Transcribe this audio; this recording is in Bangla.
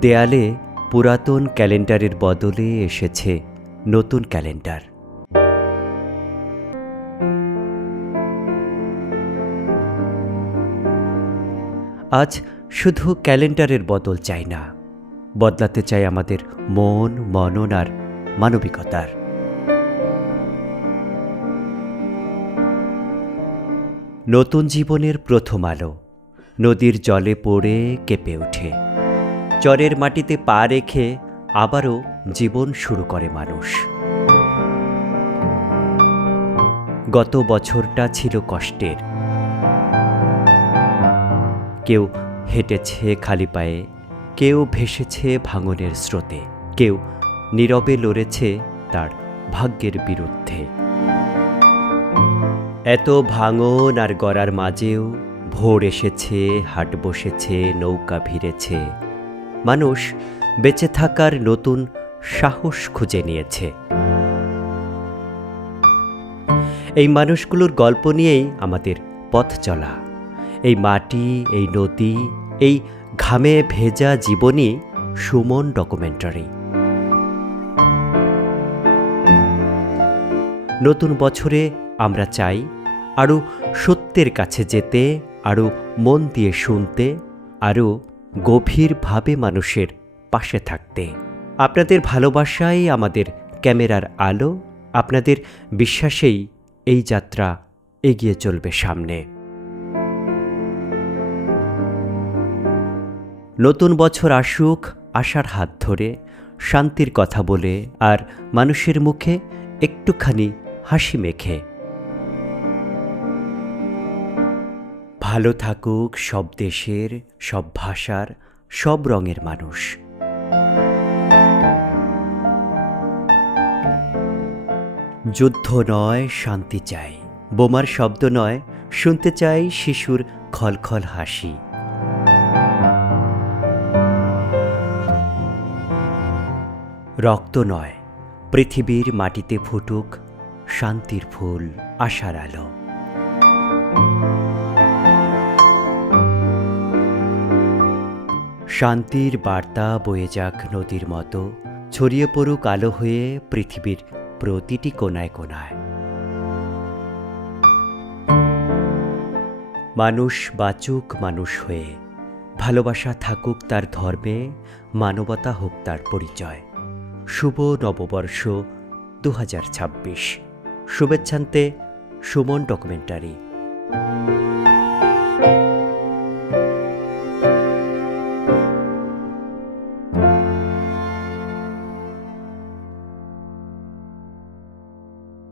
দেয়ালে পুরাতন ক্যালেন্ডারের বদলে এসেছে নতুন ক্যালেন্ডার। আজ শুধু ক্যালেন্ডারের বদল চাই না, বদলাতে চাই আমাদের মন, মনন আর মানবিকতার। নতুন জীবনের প্রথম আলো নদীর জলে পড়ে কেঁপে ওঠে। চরের মাটিতে পা রেখে আবারও জীবন শুরু করে মানুষ। গত বছরটা ছিল কষ্টের। কেউ হেঁটেছে খালি পায়ে, কেউ ভেসেছে ভাঙনের স্রোতে, কেউ নীরবে লড়েছে তার ভাগ্যের বিরুদ্ধে। এত ভাঙন আর গড়ার মাঝেও ভোর এসেছে, হাট বসেছে, নৌকা ভিড়েছে। মানুষ বেঁচে থাকার নতুন সাহস খুঁজে নিয়েছে। এই মানুষগুলোর গল্প নিয়েই আমাদের পথ চলা। এই মাটি, এই নদী, এই ঘামে ভেজা জীবনী সুমন ডকুমেন্টারি। নতুন বছরে আমরা চাই আরও সত্যের কাছে যেতে, আরও মন দিয়ে শুনতে, আরও গভীরভাবে মানুষের পাশে থাকতে। আপনাদের ভালোবাসাই আমাদের ক্যামেরার আলো, আপনাদের বিশ্বাসেই এই যাত্রা এগিয়ে চলবে সামনে। নতুন বছর আসুক আশার হাত ধরে, শান্তির কথা বলে আর মানুষের মুখে একটুখানি হাসি মেখে। ভালো থাকুক সব দেশের, সব ভাষার, সব রঙের মানুষ। যুদ্ধ নয়, শান্তি চাই। বোমার শব্দ নয়, শুনতে চাই শিশুর খলখল হাসি। রক্ত নয়, পৃথিবীর মাটিতে ফুটুক শান্তির ফুল, আশার আলো। শান্তির বার্তা বয়ে যাক নদীর মতো, ছড়িয়ে পড়ুক আলো হয়ে পৃথিবীর প্রতিটি কোণায় কোণায়। মানুষ বাঁচুক মানুষ হয়ে, ভালোবাসা থাকুক তার ধর্মে, মানবতা হোক তার পরিচয়। শুভ নববর্ষ 2026। শুভেচ্ছান্তে সুমন ডকুমেন্টারি।